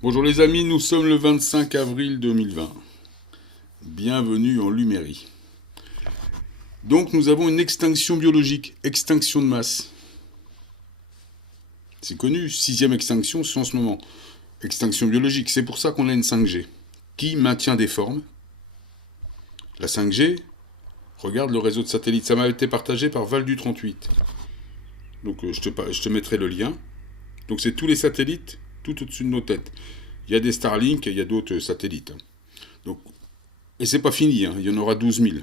Bonjour les amis, nous sommes le 25 avril 2020. Bienvenue en Lumérie. Donc nous avons une extinction biologique, extinction de masse. C'est connu, sixième extinction, c'est en ce moment. Extinction biologique, c'est pour ça qu'on a une 5G. Qui maintient des formes. La 5G, regarde le réseau de satellites, ça m'a été partagé par Val du 38. Donc je te mettrai le lien. Donc c'est tous les satellites, tout au-dessus de nos têtes. Il y a des Starlink et il y a d'autres satellites. Donc, et c'est pas fini, il y en aura 12 000.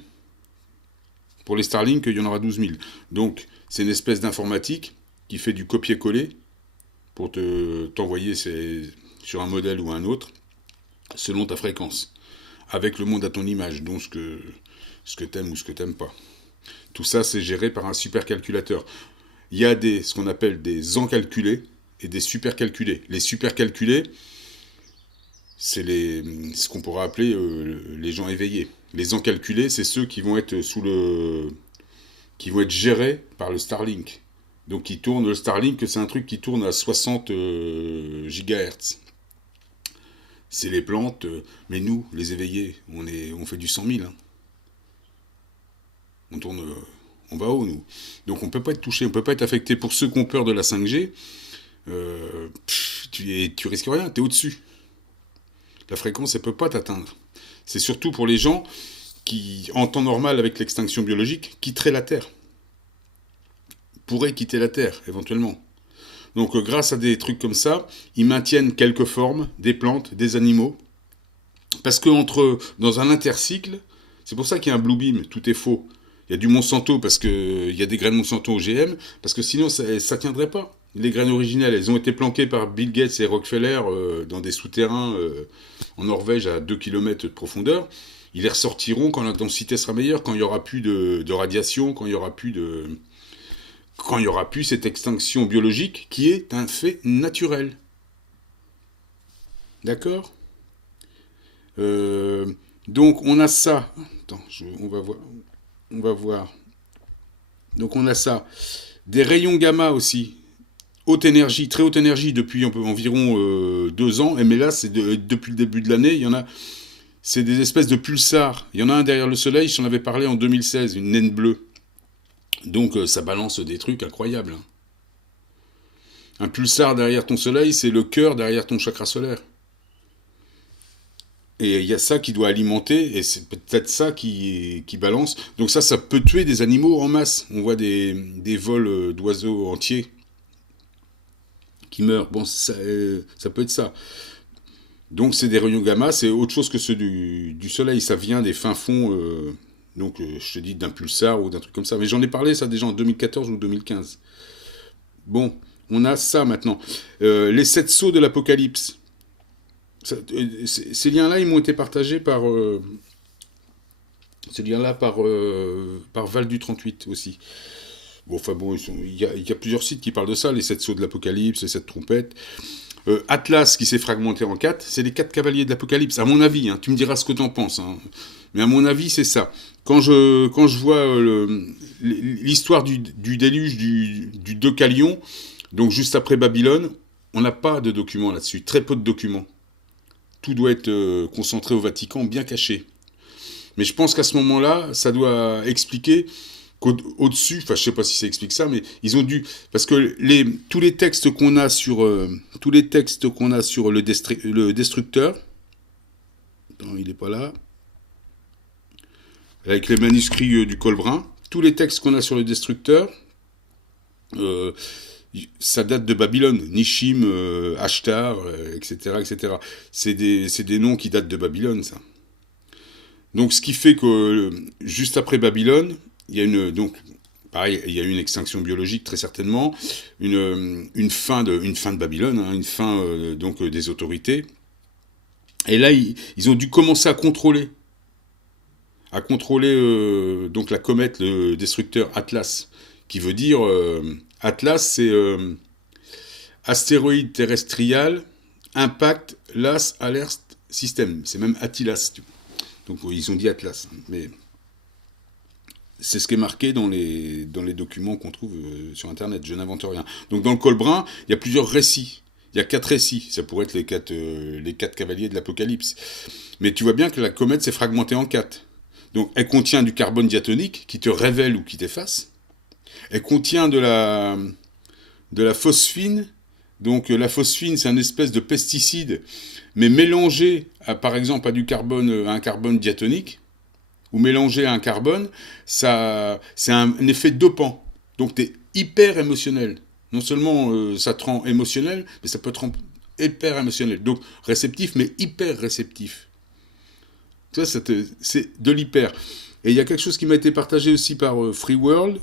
Pour les Starlink, il y en aura 12 000. Donc, c'est une espèce d'informatique qui fait du copier-coller pour t'envoyer sur un modèle ou un autre, selon ta fréquence, avec le monde à ton image, donc ce que t'aimes ou ce que t'aimes pas. Tout ça, c'est géré par un supercalculateur. Il y a ce qu'on appelle des encalculés et des supercalculés. Les supercalculés, c'est ce qu'on pourrait appeler les gens éveillés. Les encalculés, c'est ceux qui vont être qui vont être gérés par le Starlink. Donc qui tourne, le Starlink, c'est un truc qui tourne à 60 GHz. C'est les plantes, mais nous, les éveillés, on fait du 100 000. Hein. On tourne, on va haut, nous. Donc on peut pas être touché, on peut pas être affecté. Pour ceux qui ont peur de la 5G, tu risques rien, t'es au-dessus. La fréquence, elle peut pas t'atteindre. C'est surtout pour les gens qui, en temps normal, avec l'extinction biologique, quitteraient la Terre. Pourraient quitter la Terre, éventuellement. Donc, grâce à des trucs comme ça, ils maintiennent quelques formes, des plantes, des animaux. Parce que dans un intercycle, c'est pour ça qu'il y a un Blue Beam, tout est faux. Il y a du Monsanto, parce qu'il y a des graines Monsanto OGM, parce que sinon, ça ne tiendrait pas. Les graines originales, elles ont été planquées par Bill Gates et Rockefeller dans des souterrains en Norvège à 2 km de profondeur. Ils les ressortiront quand la densité sera meilleure, quand il n'y aura plus de radiation, quand il n'y aura plus cette extinction biologique qui est un fait naturel. D'accord. Donc on a ça. Attends, on va voir. On va voir. Donc on a ça. Des rayons gamma aussi. Haute énergie, très haute énergie depuis environ 2 ans. Mais là, depuis le début de l'année, il y en a. C'est des espèces de pulsars. Il y en a un derrière le Soleil, j'en avais parlé en 2016, une naine bleue. Donc ça balance des trucs incroyables. Hein. Un pulsar derrière ton Soleil, c'est le cœur derrière ton chakra solaire. Et il y a ça qui doit alimenter, et c'est peut-être ça qui balance. Donc ça peut tuer des animaux en masse. On voit des vols d'oiseaux entiers qui meurent. Bon, ça peut être ça. Donc c'est des rayons gamma, c'est autre chose que ceux du Soleil. Ça vient des fins fonds, je te dis d'un pulsar ou d'un truc comme ça. Mais j'en ai parlé ça déjà en 2014 ou 2015. Bon, on a ça maintenant. Les 7 sceaux de l'Apocalypse. Ces liens-là, ils m'ont été partagés par Val du 38 aussi. Bon, enfin bon, il y a plusieurs sites qui parlent de ça, les 7 sceaux de l'Apocalypse, les 7 trompettes. Atlas qui s'est fragmenté en 4, c'est les 4 cavaliers de l'Apocalypse, à mon avis, hein, tu me diras ce que t'en penses. Hein. Mais à mon avis, c'est ça. Quand je vois l'histoire du déluge du Deucalion, donc juste après Babylone, on n'a pas de documents là-dessus, très peu de documents. Tout doit être concentré au Vatican, bien caché. Mais je pense qu'à ce moment-là, ça doit expliquer qu'au-dessus, enfin je sais pas si ça explique ça, mais ils ont dû, parce que tous les textes qu'on a sur le destructeur, non, il est pas là, avec les manuscrits du Colbrin, tous les textes qu'on a sur le destructeur, euh, ça date de Babylone, Nishim, Ashtar, etc., etc. C'est des noms qui datent de Babylone, ça. Donc, ce qui fait que juste après Babylone, il y a pareil, il y a eu une extinction biologique très certainement, une fin de Babylone, hein, une fin des autorités. Et là, ils ont dû commencer à contrôler donc la comète, le destructeur Atlas, qui veut dire Atlas, c'est astéroïde terrestrial, impact, LAS, alert, système. C'est même Attilas. Donc ils ont dit Atlas, mais c'est ce qui est marqué dans les documents qu'on trouve sur Internet. Je n'invente rien. Donc dans le Colbrin, il y a plusieurs récits. Il y a 4 récits, ça pourrait être les quatre cavaliers de l'Apocalypse. Mais tu vois bien que la comète s'est fragmentée en 4. Donc elle contient du carbone diatonique qui te révèle ou qui t'efface. Elle contient de la phosphine. Donc la phosphine, c'est une espèce de pesticide, mais mélangé par exemple à un carbone diatonique, ou mélangé à un carbone, ça, c'est un effet dopant. Donc tu es hyper émotionnel. Non seulement ça te rend émotionnel, mais ça peut te rendre hyper émotionnel. Donc réceptif, mais hyper réceptif. Tu vois, c'est de l'hyper. Et il y a quelque chose qui m'a été partagé aussi par Free World.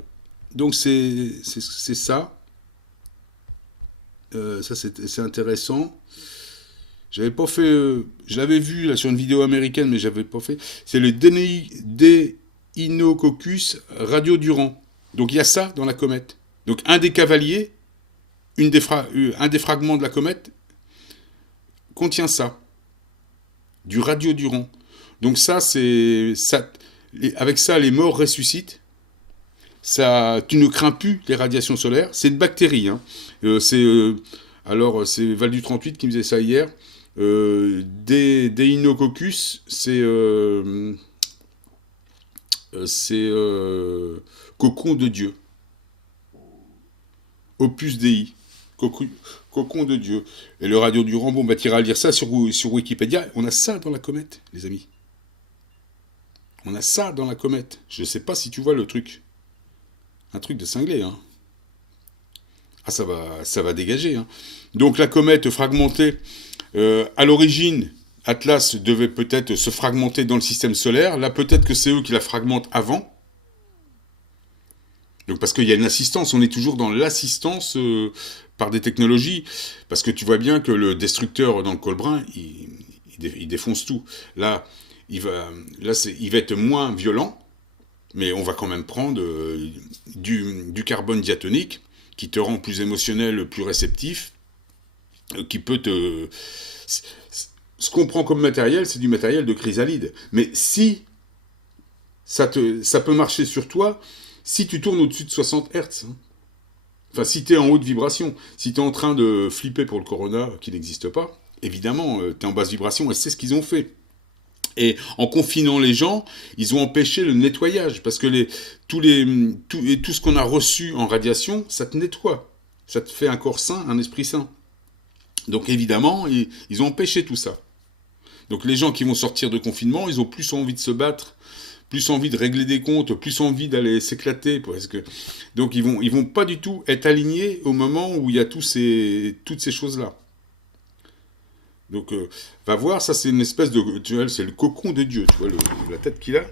Donc c'est ça. Ça c'est intéressant. J'avais pas fait, je l'avais vu là sur une vidéo américaine, mais j'avais pas fait. C'est le Deinococcus radiodurans. Donc il y a ça dans la comète. Donc un des cavaliers, un des fragments de la comète contient ça, du radiodurant. Donc ça c'est ça. Avec ça, les morts ressuscitent. Ça, tu ne crains plus les radiations solaires. C'est une bactérie. Hein. Alors, c'est Valdu38 qui me disait ça hier. Deinococcus, c'est cocon de Dieu. Opus Dei. Cocon de Dieu. Et le radiodurant, bon, bah, tu iras lire ça sur Wikipédia. On a ça dans la comète, les amis. On a ça dans la comète. Je ne sais pas si tu vois le truc. Un truc de cinglé, hein. Ah, ça va dégager, hein. Donc la comète fragmentée, à l'origine, Atlas devait peut-être se fragmenter dans le système solaire. Là, peut-être que c'est eux qui la fragmentent avant. Donc parce qu'il y a une assistance, on est toujours dans l'assistance par des technologies. Parce que tu vois bien que le destructeur dans le Colbrun, il défonce tout. Là, il va être moins violent. Mais on va quand même prendre du carbone diatonique qui te rend plus émotionnel, plus réceptif, qui peut te... Ce qu'on prend comme matériel, c'est du matériel de chrysalide. Mais si ça peut marcher sur toi, si tu tournes au-dessus de 60 Hz, hein. Enfin, si tu es en haute vibration, si tu es en train de flipper pour le corona qui n'existe pas, évidemment, tu es en basse vibration, et c'est ce qu'ils ont fait. Et en confinant les gens, ils ont empêché le nettoyage, parce que tout ce qu'on a reçu en radiation, ça te nettoie. Ça te fait un corps sain, un esprit sain. Donc évidemment, ils ont empêché tout ça. Donc les gens qui vont sortir de confinement, ils ont plus envie de se battre, plus envie de régler des comptes, plus envie d'aller s'éclater. Donc ils vont pas du tout être alignés au moment où il y a toutes ces choses-là. Donc, va voir, ça c'est une espèce de... Tu vois, c'est le cocon de Dieu, tu vois, la tête qu'il a,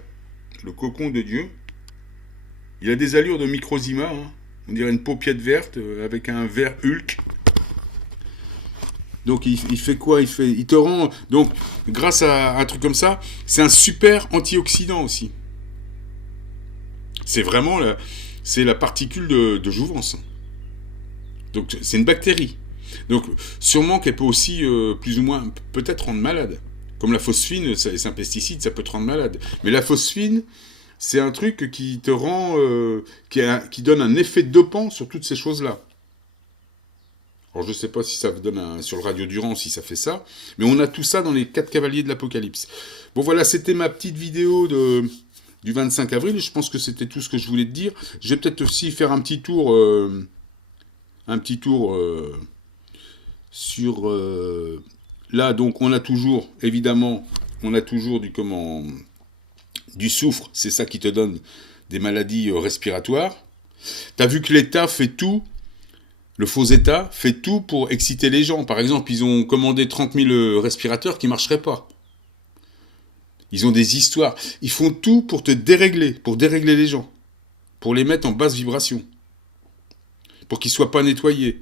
le cocon de Dieu. Il a des allures de Microzima, hein. On dirait une paupiette verte avec un vert Hulk. Donc, il fait quoi ? Il te rend... Donc, grâce à un truc comme ça, c'est un super antioxydant aussi. C'est vraiment la particule de jouvence. Donc, c'est une bactérie. Donc, sûrement qu'elle peut aussi, plus ou moins, peut-être rendre malade. Comme la phosphine, c'est un pesticide, ça peut te rendre malade. Mais la phosphine, c'est un truc qui te rend... qui donne un effet dopant sur toutes ces choses-là. Alors, je ne sais pas si ça donne sur le radiodurant, si ça fait ça. Mais on a tout ça dans les 4 cavaliers de l'Apocalypse. Bon, voilà, c'était ma petite vidéo du 25 avril. Je pense que c'était tout ce que je voulais te dire. Je vais peut-être aussi faire un petit tour... sur là, donc on a toujours, évidemment, du soufre, c'est ça qui te donne des maladies respiratoires. T'as vu que l'État fait tout, le faux État fait tout pour exciter les gens. Par exemple, ils ont commandé 30 000 respirateurs qui ne marcheraient pas. Ils ont des histoires. Ils font tout pour te dérégler, pour dérégler les gens, pour les mettre en basse vibration, pour qu'ils ne soient pas nettoyés.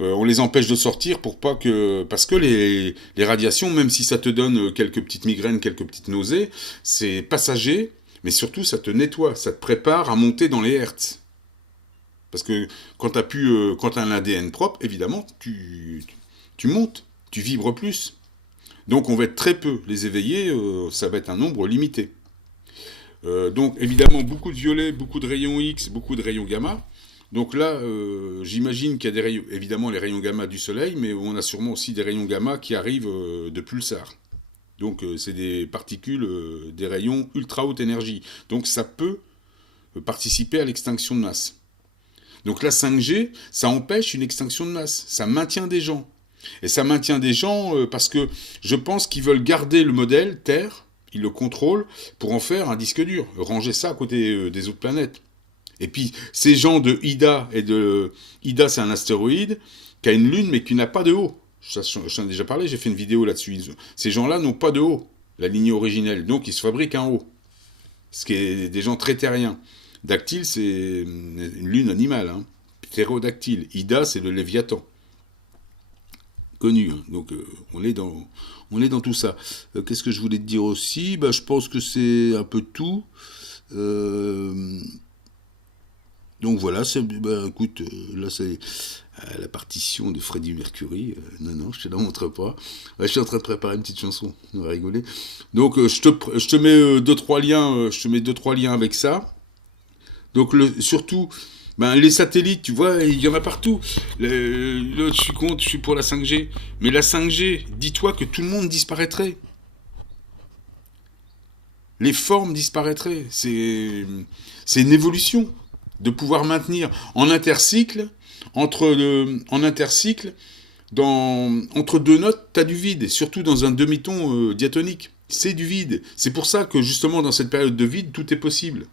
On les empêche de sortir parce que les radiations, même si ça te donne quelques petites migraines, quelques petites nausées, c'est passager, mais surtout ça te nettoie, ça te prépare à monter dans les hertz. Parce que quand tu as un ADN propre, évidemment, tu montes, tu vibres plus. Donc on va être très peu. Les éveillés, ça va être un nombre limité. Donc évidemment, beaucoup de violet, beaucoup de rayons X, beaucoup de rayons gamma. Donc là, j'imagine qu'il y a des rayons, évidemment les rayons gamma du Soleil, mais on a sûrement aussi des rayons gamma qui arrivent de pulsars. Donc c'est des particules, des rayons ultra haute énergie. Donc ça peut participer à l'extinction de masse. Donc la 5G, ça empêche une extinction de masse. Ça maintient des gens. Et ça maintient des gens parce que je pense qu'ils veulent garder le modèle Terre, ils le contrôlent pour en faire un disque dur, ranger ça à côté des autres planètes. Et puis ces gens de Ida Ida c'est un astéroïde qui a une lune mais qui n'a pas de haut. J'en ai déjà parlé, j'ai fait une vidéo là-dessus. Ces gens-là n'ont pas de haut, la lignée originelle, donc ils se fabriquent un haut. Ce qui est des gens très terriens. Dactyle, c'est une lune animale, hein. Ptérodactyle. Ida, c'est le Léviathan. Connu, hein. Donc on est dans tout ça. Qu'est-ce que je voulais te dire aussi? Je pense que c'est un peu tout. Donc voilà, écoute, là c'est la partition de Freddie Mercury. Non, je te la montre pas. Ouais, je suis en train de préparer une petite chanson, on va rigoler. Donc je te mets deux trois liens, je te mets 2-3 liens avec ça. Donc surtout, les satellites, tu vois, il y en a partout. Je suis pour la 5G. Mais la 5G, dis-toi que tout le monde disparaîtrait. Les formes disparaîtraient. C'est une évolution de pouvoir maintenir en intercycle, entre deux notes, tu as du vide, et surtout dans un demi-ton diatonique. C'est du vide. C'est pour ça que justement dans cette période de vide, tout est possible.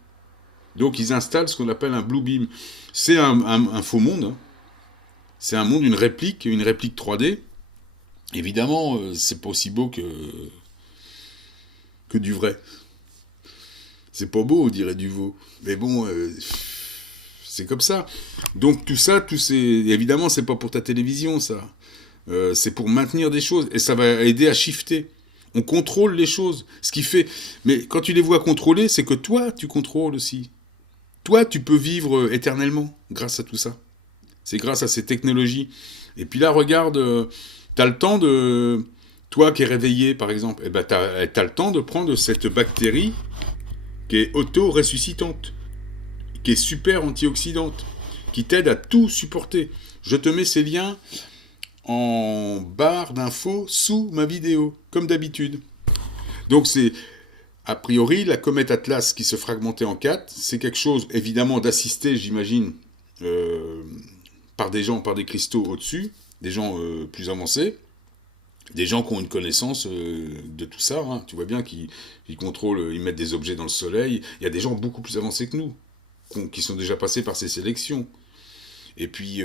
Donc ils installent ce qu'on appelle un blue beam. C'est un faux monde. Hein. C'est un monde, une réplique 3D. Évidemment, c'est pas aussi beau que du vrai. C'est pas beau, on dirait du veau. Mais bon, c'est comme ça. Donc tout ça, évidemment, c'est pas pour ta télévision, ça. C'est pour maintenir des choses. Et ça va aider à shifter. On contrôle les choses. Ce qui fait... Mais quand tu les vois contrôler, c'est que toi, tu contrôles aussi. Toi, tu peux vivre éternellement grâce à tout ça. C'est grâce à ces technologies. Et puis là, regarde, t'as le temps de... Toi qui es réveillé, par exemple, t'as le temps de prendre cette bactérie qui est auto-ressuscitante, qui est super antioxydante, qui t'aide à tout supporter. Je te mets ces liens en barre d'infos sous ma vidéo, comme d'habitude. Donc c'est... A priori, la comète Atlas qui se fragmentait en 4, c'est quelque chose, évidemment, d'assisté, j'imagine, par des cristaux au-dessus, des gens plus avancés, des gens qui ont une connaissance de tout ça, hein. Tu vois bien qu'ils contrôlent, ils mettent des objets dans le soleil. Il y a des gens beaucoup plus avancés que nous, qui sont déjà passés par ces sélections. Et puis,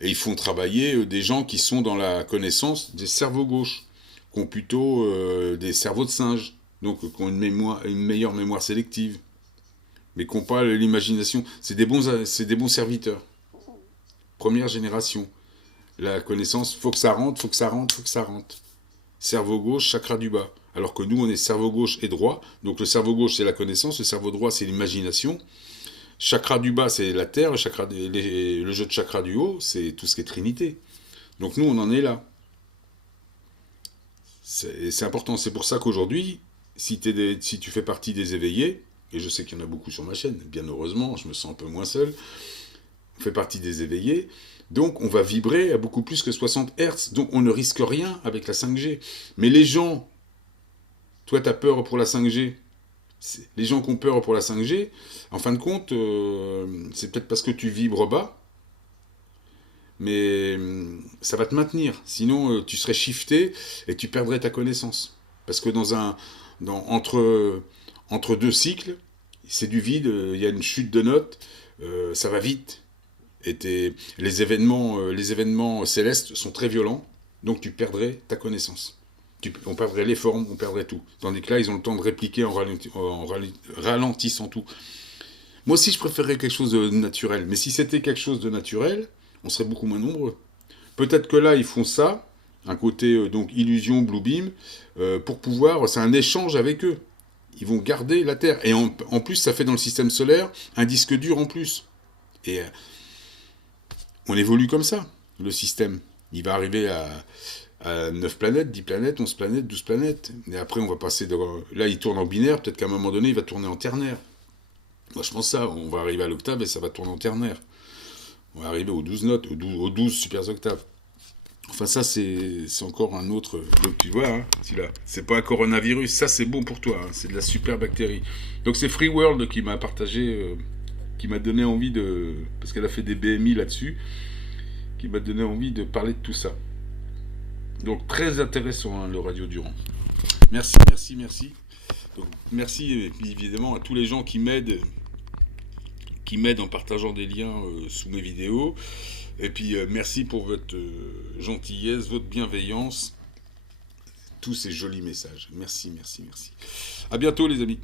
ils font travailler des gens qui sont dans la connaissance des cerveaux gauches, qui ont plutôt des cerveaux de singes. Donc, qui ont une meilleure mémoire sélective, mais qui n'ont pas l'imagination. C'est des bons serviteurs. Première génération. La connaissance, faut que ça rentre. Cerveau gauche, chakra du bas. Alors que nous, on est cerveau gauche et droit. Donc le cerveau gauche, c'est la connaissance. Le cerveau droit, c'est l'imagination. Chakra du bas, c'est la terre. Le jeu de chakra du haut, c'est tout ce qui est trinité. Donc nous, on en est là. C'est important. C'est pour ça qu'aujourd'hui, si tu fais partie des éveillés, et je sais qu'il y en a beaucoup sur ma chaîne, bien heureusement, je me sens un peu moins seul, on fait partie des éveillés, donc on va vibrer à beaucoup plus que 60 Hz, donc on ne risque rien avec la 5G. Mais les gens, toi tu as peur pour la 5G, les gens qui ont peur pour la 5G, en fin de compte, c'est peut-être parce que tu vibres bas, mais ça va te maintenir, sinon tu serais shifté et tu perdrais ta connaissance. Parce que entre deux cycles, c'est du vide, il y a une chute de notes, ça va vite. Et les événements célestes sont très violents, donc tu perdrais ta connaissance. On perdrait les formes, on perdrait tout. Tandis que là, ils ont le temps de répliquer en ralentissant tout. Moi aussi, je préférerais quelque chose de naturel. Mais si c'était quelque chose de naturel, on serait beaucoup moins nombreux. Peut-être que là, ils font ça, un côté donc illusion, blue beam, pour pouvoir... C'est un échange avec eux. Ils vont garder la Terre. Et en plus, ça fait dans le système solaire un disque dur en plus. Et on évolue comme ça, le système. Il va arriver à 9 planètes, 10 planètes, 11 planètes, 12 planètes. Et après, on va passer... Là, il tourne en binaire. Peut-être qu'à un moment donné, il va tourner en ternaire. Moi, je pense ça. On va arriver à l'octave et ça va tourner en ternaire. On va arriver aux 12 notes, aux 12 super octaves. Enfin, ça, c'est encore un autre. Donc, tu vois, hein, c'est pas un coronavirus, ça, c'est bon pour toi. Hein, c'est de la super bactérie. Donc, c'est Free World qui m'a partagé, qui m'a donné envie de. Parce qu'elle a fait des BMI là-dessus, qui m'a donné envie de parler de tout ça. Donc, très intéressant, hein, le Radio Durand. Merci, merci, merci. Donc, merci évidemment à tous les gens qui m'aident en partageant des liens sous mes vidéos. Et puis merci pour votre gentillesse, votre bienveillance, tous ces jolis messages. Merci, merci, merci. À bientôt les amis.